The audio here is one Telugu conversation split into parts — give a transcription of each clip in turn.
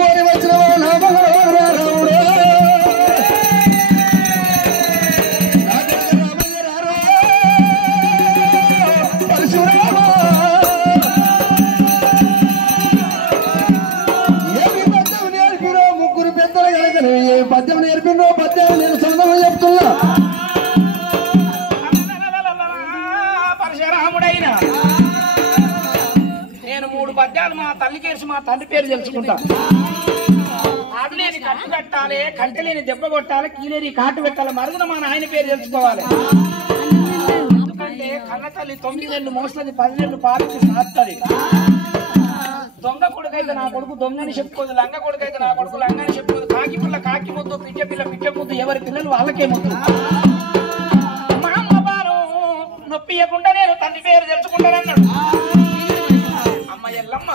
కోరి వచ్చిన ముగ్గురు పెద్దలు కనుక ఏ పద్యం నేర్పిందో పద్యాలు నేను సొంతంగా చెప్తున్నా. పరశురాముడైనా నేను 3 పద్యాలు మా తల్లికేసి మా తండ్రి పేరు తెలుసుకుంటా. ఆడలేని కట్టు కట్టాలి, కంటలేని దెబ్బ కొట్టాలి, కీలేని కాటు పెట్టాలి, మరుగున మా నాయన పేరు తెలుసుకోవాలి. ఎందుకంటే కన్న తల్లి 9 నెలలు మోస్తుంది, 10 నెలలు పాలించి సాస్తుంది. దొంగ కొడుకైతే నా కొడుకు దొంగని చెప్పుకోదు, లంగ కొడుకైతే నా కొడుకు లంగని చెప్పుకోదు. కాకి పిల్ల కాకి ముద్దు, పిట్ట పిల్ల పిట్ట ముద్దు, ఎవరి పిల్లలు వాళ్ళకే ముద్దు. మా అమ్మవారు నొప్పియకుండా నేను తండ్రి పేరు తెలుసుకుంటానన్నాడు. అమ్మ ఎల్లమ్మ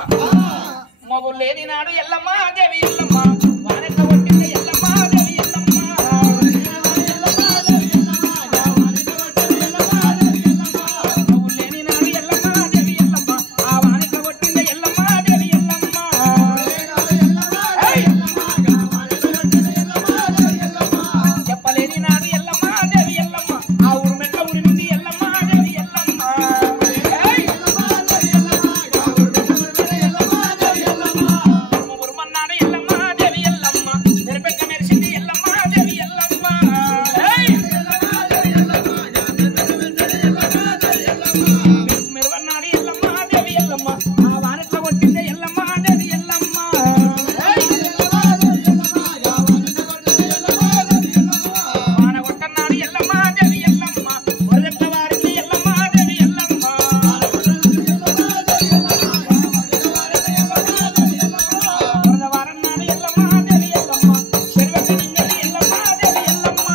మొగులు లేని నాడు ఎల్లమ్మ దేవి ఎల్లమ్మ, వానెక్క కొట్టింది ఎల్లమ్మ దేవి ఎల్లమ్మ. మొగులు లేని నాడు ఎల్లమ్మ దేవి ఎల్లమ్మ, ఆ వానెక్క కొట్టింది ఎల్లమ్మ దేవి ఎల్లమ్మ. చెప్పలేని నాడు ఎల్లమ్మ దేవి ఎల్లమ్మ, ఆ ఊరుమెట్ల ఊరిమింది ఎల్లమ్మ దేవి ఎల్లమ్మ. ఉరుమన్నాడు ఎల్లమ్మ దేవి ఎల్లమ్మ, నిరపెక్క మెరిసింది ఎల్లమ్మ దేవి ఎల్లమ్మ. మెరువన్నాడు ఎల్లమ్మ దేవి ఎల్లమ్మ, ఆ వానెట్ల కొట్టింది ఎల్లమ్మ దేవి ఎల్లమ్మ. వాన కొట్టన్నాడు ఎల్లమ్మ దేవి ఎల్లమ్మ, వరదెట్ల వారికి ఎల్లమ్మ దేవి ఎల్లమ్మ. వరద వారన్నాడు ఎల్లమ్మ దేవి ఎల్లమ్మ, చెరువెక్క నిన్నది ఎల్లమ్మ దేవి ఎల్లమ్మ.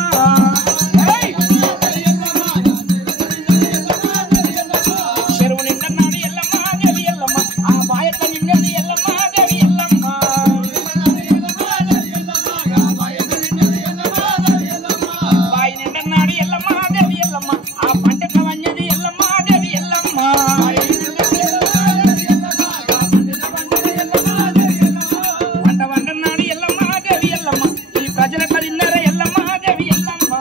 చెరువు నిండన్నాడు ఎల్లమ్మ దేవి ఎల్లమ్మ, ఆ బాయక్క నిన్నది ఎల్లమ్మ దేవి ఎల్లమ్మ. బాయి నిండన్నాడు ఎల్లమ్మ దేవి ఎల్లమ్మ, ఆ పంటెట్ల వన్నది ఎల్లమ్మ దేవి ఎల్లమ్మ. పంట వండన్నాడు ఎల్లమ్మ దేవి ఎల్లమ్మ, ఈ ప్రజలకు తిన్నారా ఎల్లమ్మ దేవి ఎల్లమ్మ.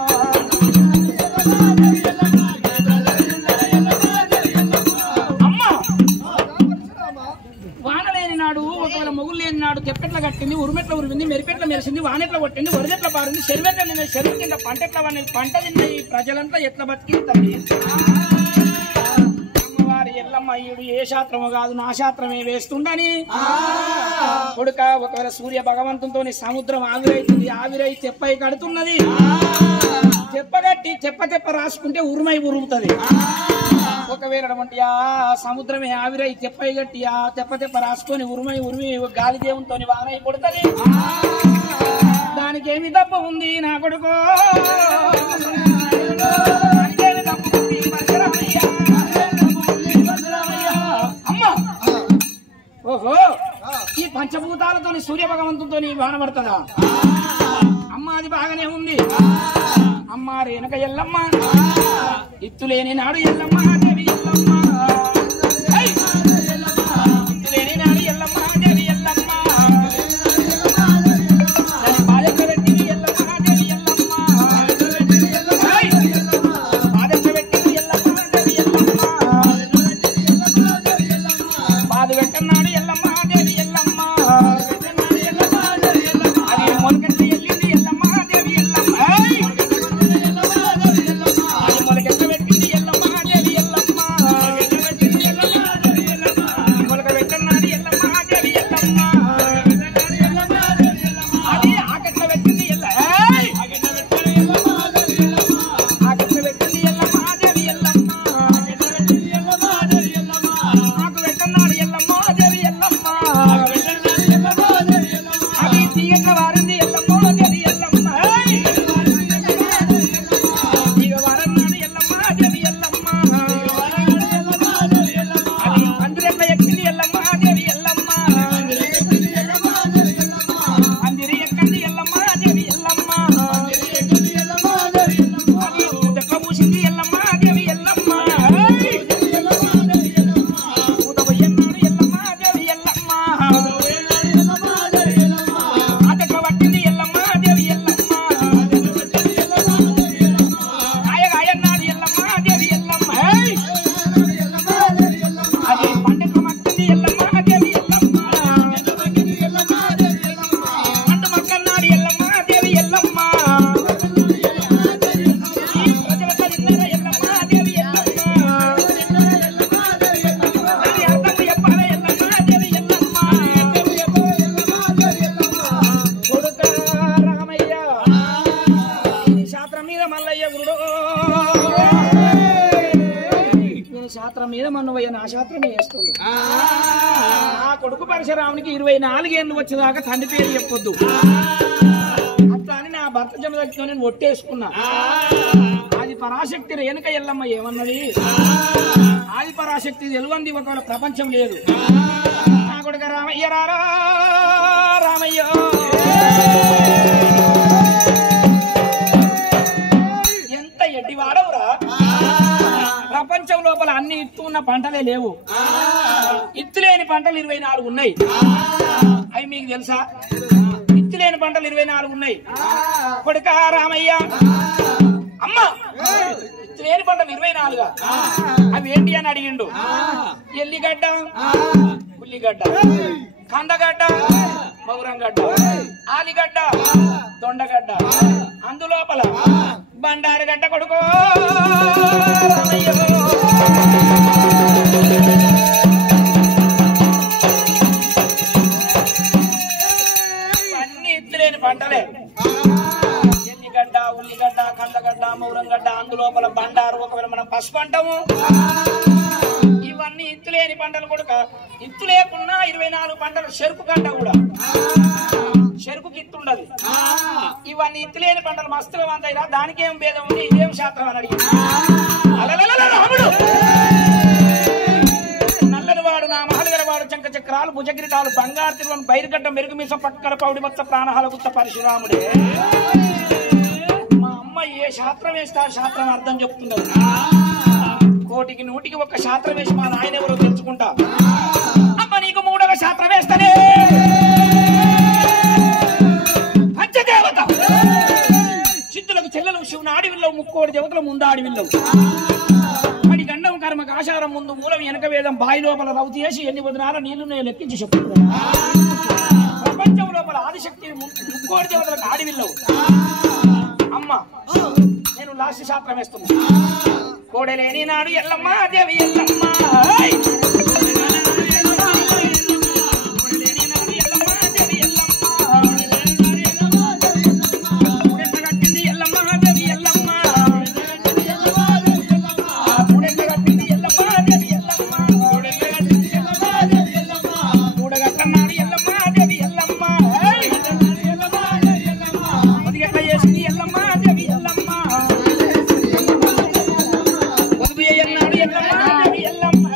అమ్మ వాన లేని నాడు, ఒకవేళ మొగులు లేని నాడు తెప్పెట్ల కట్టింది, ఉరుమెట్ల ఉరిమింది, మెరిపెట్ల మెరిసింది, వానెట్ల కొట్టింది, వరదెట్ల పారింది, చెరువెట్ల నిన్న చెరువు కింద పంటెట్ల వన్నది, పంట తిన్న ఈ ప్రజలంతా ఎట్ల బతికి తల్లి. అమ్మవారి ఎల్లమ్మ అయ్యుడు ఏ శాస్త్రమో కాదు, నా శాస్త్రమే వేస్తుండని కొడుక. ఒకవేళ సూర్య భగవంతునితో సముద్రం ఆవిరైతుంది, ఆవిరై తెప్పై కడుతున్నది. తెప్పగట్టి తెప్ప రాసుకుంటే ఉరుమై ఉరుముతుంది. ఒకవేళ ఆ సముద్రమే ఆవిరై తెప్పై గట్టి ఆ తెప్ప రాసుకొని ఉరుమై ఉరిమి గాలి దేవునితో వానై కొడుతుంది. దానికేమి తప్ప ఉంది నా కొడుకో, దానికేమి తప్పు ఉంది పరశురామయ్య. అమ్మ ఓహో, ఈ పంచభూతాలతో సూర్య భగవంతుతో వాన పడుతుందా? అమ్మ అది బాగానే ఉంది. అమ్మ రేణుక ఎల్లమ్మ, ఇత్తులేని నాడు ఎల్లమ్మ దేవి ఎల్లమ్మ. ఇత్తులేని నాడు ఎల్లమ్మ దేవి ఎల్లమ్మ, దాని బాధ్యత పెట్టింది ఎల్లమ్మ దేవి ఎల్లమ్మ. బాధ్యత పెట్టింది ఎల్లమ్మ దేవి ఎల్లమ్మ, బాధ పెట్టన్నాడు ఎల్లమ్మ దేవి ఎల్లమ్మ. అది మొలకెత్తి వెళ్ళింది ఎల్లమ్మ దేవి ఎల్లమ్మ. అది మొలకెత్త పెట్టింది ఎల్లమ్మ దేవి ఎల్లమ్మ. మొలక పెట్టన్నాడు ఎల్లమ్మ దేవి ఎల్లమ్మ. అది ఆకట్ల పెట్టింది ఆకట్ల పెట్టింది ఎల్లమ్మ దేవి ఎల్లమ్మ. ఆకు పెట్టన్నాడు ఎల్లమ్మ దేవి ఎల్లమ్మ. అది తీగట్ల వారింది ఎల్లమ్మ దేవి ఎల్లమ్మ. తీగ వారన్నాడు ఎల్లమ్మ దేవి ఎల్లమ్మ. అది పందిరెట్ల ఎక్కింది ఎల్లమ్మ దేవి ఎల్లమ్మ. పందిరి ఎక్కండి ఎల్లమ్మ దేవి ఎల్లమ్మ. అది దెబ్బ పూసింది ఎల్లమ్మ దేవి ఎల్లమ్మ. ఊత పోయన్నాడు ఎల్లమ్మ దేవి ఎల్లమ్మ. మన్నవయ్య నా శాస్త్రమే చేస్తుండు. ఆ కొడుకు పరశురామునికి 24 ఏళ్ళు వచ్చేదాకా తండ్రి పేరు చెప్పొద్దు అట్లా అని నా భర్త జమదగ్గితో నేను ఒట్టేసుకున్నా. ఆది పరాశక్తి రేణుక ఎల్లమ్మ ఏమన్నది, ఆది పరాశక్తి తెలువంది ఒకవేళ ప్రపంచం లేదు. నా కొడుక రామయ్య రారా రామయ్య ఎంత ఎడ్డివాడవురా, ప్రపంచం లోపల అన్ని ఇత్తు ఉన్న పంటలే లేవు, ఇత్తులేని పంటలు 24 ఉన్నాయి. అవి మీకు తెలుసా? ఇత్తులేని పంటలు 24 ఉన్నాయి. కొడుక రామయ్య అమ్మ ఇత్తులేని పంటలు 24 అవి ఏంటి అని అడిగిండు. ఎల్లిగడ్డ, ఉల్లిగడ్డ, కందగడ్డ, మౌరంగడ్డ, ఆలిగడ్డ, దొండగడ్డ, అందులోపల బండారుగడ్డ కొడుకో రామయ్య. అన్ని ఇత్తులేని పంటలే, ఎల్లిగడ్డ, ఉల్లిగడ్డ, కందగడ్డ, మౌరంగడ్డ, అందులోపల బండారు ఒకవేళ మనం పసుపు అంటాము. ఇవన్నీ ఇత్తులేని పంటలు కొడుక. ఇత్తు లేకున్నా 24 పంటలు, చెరుకు గడ్డ కూడా చెరుకుకి ఇత్తు ఉండదు. ఇవన్నీ ఇత్తులేని పంటలు మస్తుగా వంతాయిరా, దానికేం భేదం ఉంది, ఇదేం శాస్త్రం అని అడిగి రాముడు నల్లని వాడు నా మహలుగల వాడు చంక చక్రాలు భుజగిరిటాలు బంగారు తిరువని బైరుగడ్డ మెరుగు మీసం పట్టుకల పౌడి మొత్త ప్రాణహాల గుత్త పరశురాముడే. మా అమ్మ ఏ శాస్త్రం వేస్తా శాస్త్రం అర్థం చెప్తున్నది. 1 నూటికి 1 శాస్త్రం వేసి మా నాయన ఎవరో తెలుసుకుంటా. అమ్మ నీకు 3వ శాస్త్రం వేస్తానే పంచదేవత చిత్తులకు చెల్లెలు శివుని ఆడివిల్లవు, ముక్కోడి దేవతల ముందు ఆడివిల్లవు. పడి గండం కర్మకు ఆచారం ముందు మూలం వెనక వేదం బాయి లోపల రౌతి వేసి ఎన్ని వదినాల నీళ్లు నేను లెక్కించి చెప్తున్నాను. ప్రపంచం లోపల ఆదిశక్తి ముక్కోడి దేవతలకు ఆడివిల్లవు. అమ్మ నేను లాస్ట్ శాస్త్రం వేస్తున్నా. కోడలేని నాడు ఎల్లమ్మ దేవి ఎల్లమ్మ, కట్టింది ఎల్లమ్మ దేవి ఎల్లమ్మ, దేవి ఎల్లమ్మ, కూడగట్టన్నాడు ఎల్లమ్మ దేవి ఎల్లమ్మ, పొదిగట్ట చేసింది ఎల్లమ్మ దేవి ఎల్లమ్మ, పొదుపు అన్నాడు ఎల్లమ్మ దేవి ఎల్లమ్మ.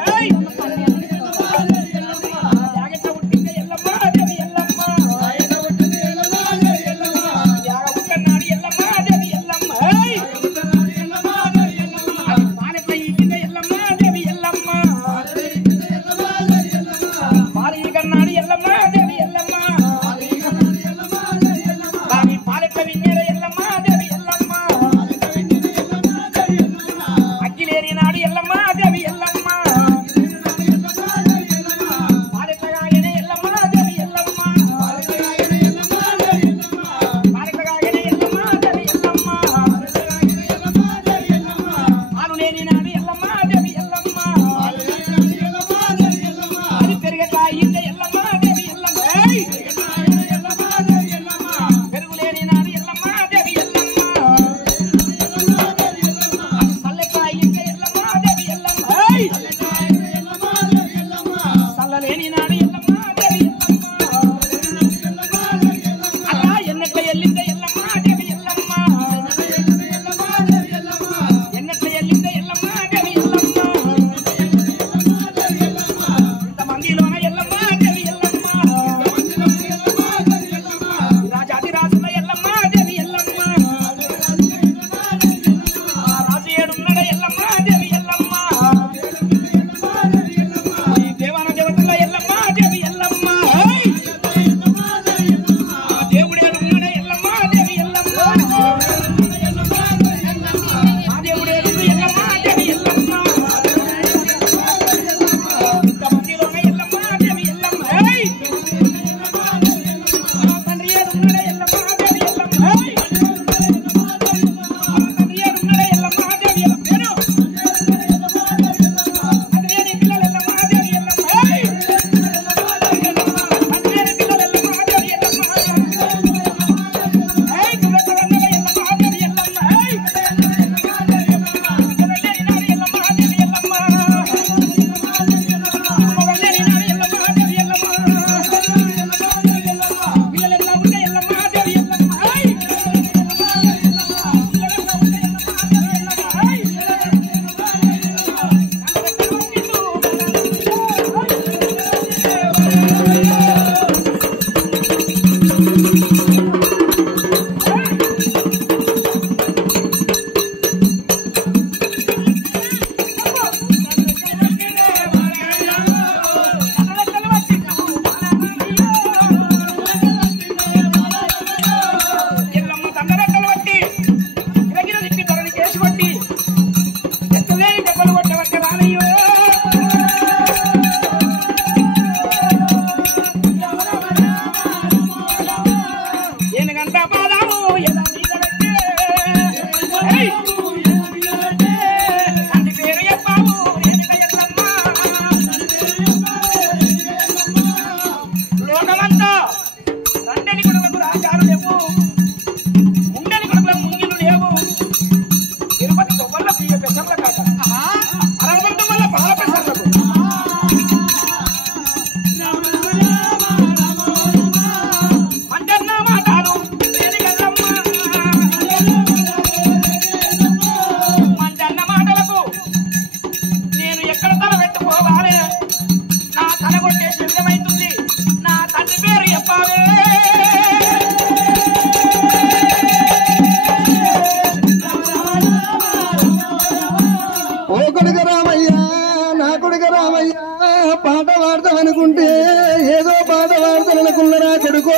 జనకున్నరా కొడుకో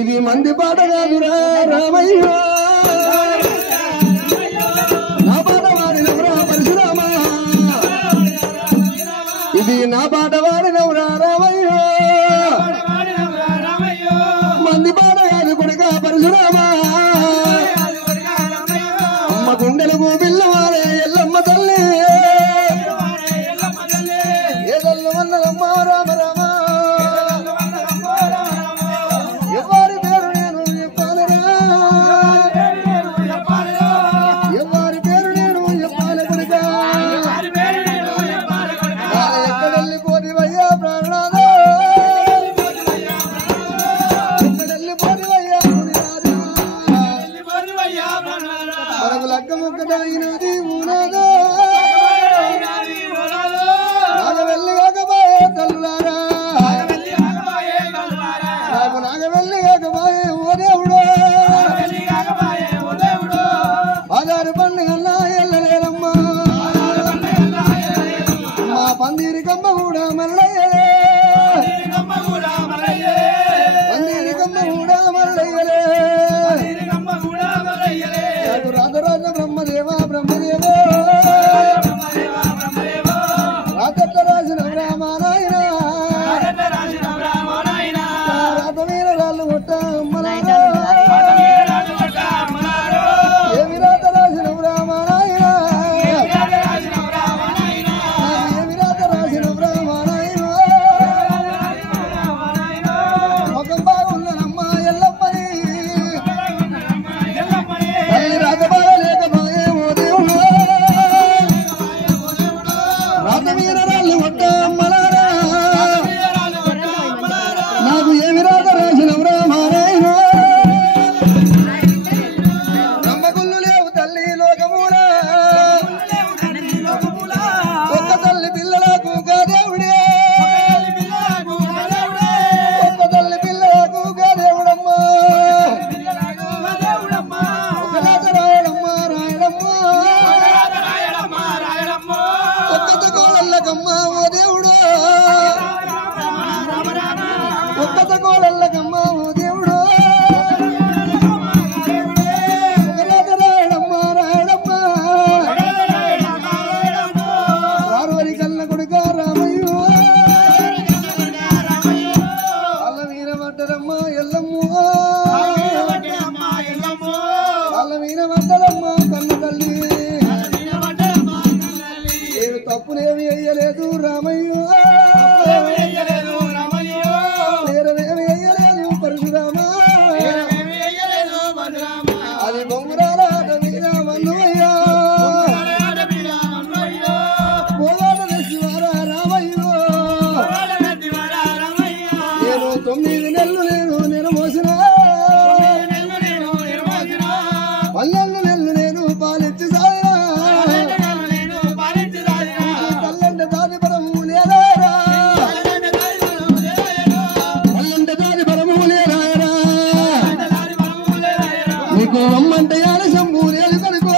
ఇది మంది పాట కాదురా రామయ్య నా పాట వాడినవరా పరశురామ ఇది నా పాట వాడినవరా రామయ్య మంది పాట కాదు కొడుక పరశురామ అమ్మ గుండెలకు పిల్లవారే ఎల్లమ్మ తల్లి ఏదల్లు వన్నదమ్మ రామ రామ ఎవరి పేరు నేను చెప్పాలరా ఎవరి పేరు నేను చెప్పాలి కొడుక ఎక్కడెళ్ళిపోతివయ్యా ప్రాణనాథ ఎక్కడెళ్ళిపోతివయ్యా మనకు లక్క ముక్కటైనది ఊనాదా నాగవెల్లి కాకబాయే తల్లులారా నాకు నాగవెల్లి కాకబాయే ఓ దేవుడు ఆధారు పండుగల్లా ఎల్లలేరమ్మా మా పందిరి కమ్మ కూడా మరలయ్యలే పందిరి కమ్మ కూడా మరలయ్యలే రాజరాజ బ్రహ్మదేవా బ్రహ్మదేవో రాజట్ల రాసిన రామానాయన రాత మీద రాళ్ళు కొట్ట అమ్మలారా ఏమి రాత రాసిన రామానాయన ఏమి రాత రాసిన రామానాయన ముఖం బాగున్నదమ్మా ఎల్లప్పని తల్లి రాత బాగలేకపాయే ఓ దేవుడు రాత మీద రాళ్ళు కొట్ట అమ్మలారా నాకు ఏమి రాత రాసిన రామానాయన నమ్మకుళ్ళు లేవు తల్లి లోకములా ఒక్క తల్లి పిల్లలకు గా దేవుడే ఒక్క తల్లి పిల్లలకు గా దేవుడమ్మా ఒక రాత రాయడమ్మా రాయడమ్మా ఒక్క కోళ్ళకమ్మ ఓ దేవుడు ఒక్క కోళ్ళకమ్మ ఓ దేవుడు ఒక రాత రాయడమ్మా రారువరి కన్న కొడుక రామయ్యో అల్ల వీర పడ్డరమ్మ ఎల్లమ్మ అల్ల వీర పడ్డరమ్మ కన్న తల్లి నేను తప్పులేమి అయ్యలేదు రామయ్యో నేరమేమి అయ్యలేదు పరశురామ అది బొంగురాల మీద మన్నుయ్యా పోలాట శివారా రామయ్యో నేను 9 నెలలు నేను మోసిన 12 నెలలు నేను పాలిచ్చి సాయరా తల్లంటే దాని పరము లేదారా తల్లంటే దాని పరము లేదారా నీకు అమ్మంటే యాల శంభూరేలు కొడుకో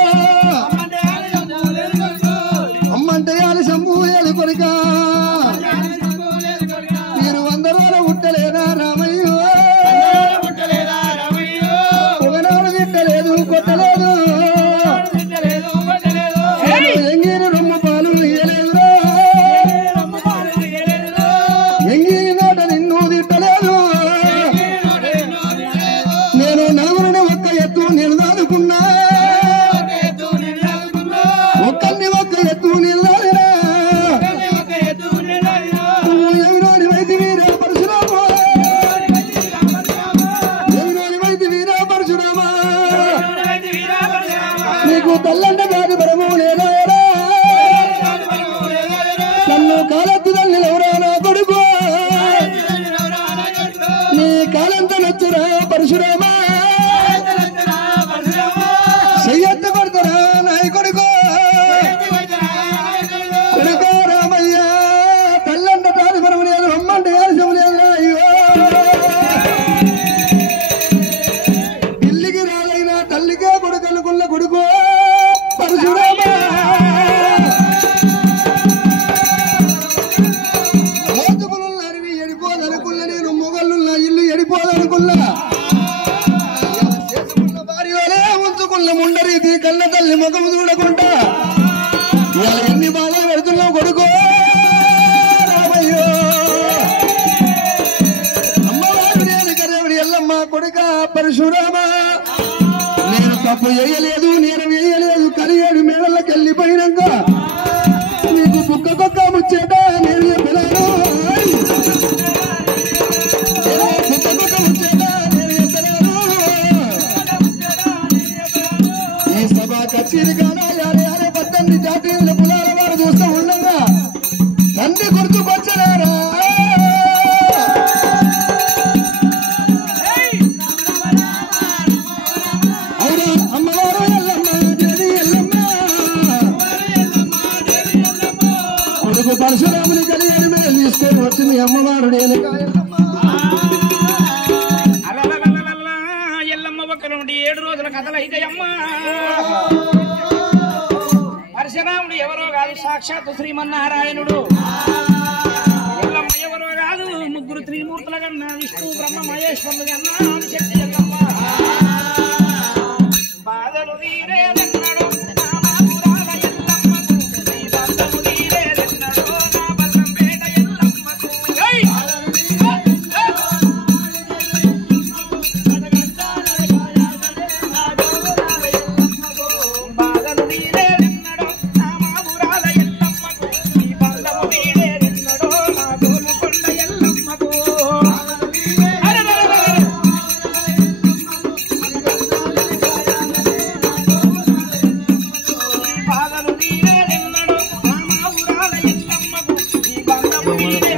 అమ్మంటే యాల శంభూరేలు కొడుక మీరు 100 రోజులు ఉట్టలేదా రామయ్యో ఒకనాడు తిట్టలేదు కొట్టలేదు ఎంగిరి రొమ్మ పాలు ఇయ్యలేదురా ఎంగిరి నాట నిన్ను తిట్టలేదు నేను నలుగురిని ఒక్క ఎత్తు నిలదాదుకున్నా ఒక్కరిని ఒక్క ఎత్తు నిలదాదిరా పరశురాముని కలిగేది మీద తీసుకొని వచ్చింది అమ్మవారు నేను ఎల్లమ్మ ఒక్క నుండి 7 రోజుల కథలు అయితే అమ్మ పరశురాముడు ఎవరో కాదు సాక్షాత్తు శ్రీమన్నారాయణుడు ఎల్లమ్మ ఎవరో కాదు ముగ్గురు త్రిమూర్తుల కన్నా విష్ణు బ్రహ్మ మహేశ్వరులు కన్నా శక్తి ఎల్లమ్మ బాధలు తీరేదన్నాడు Thank you.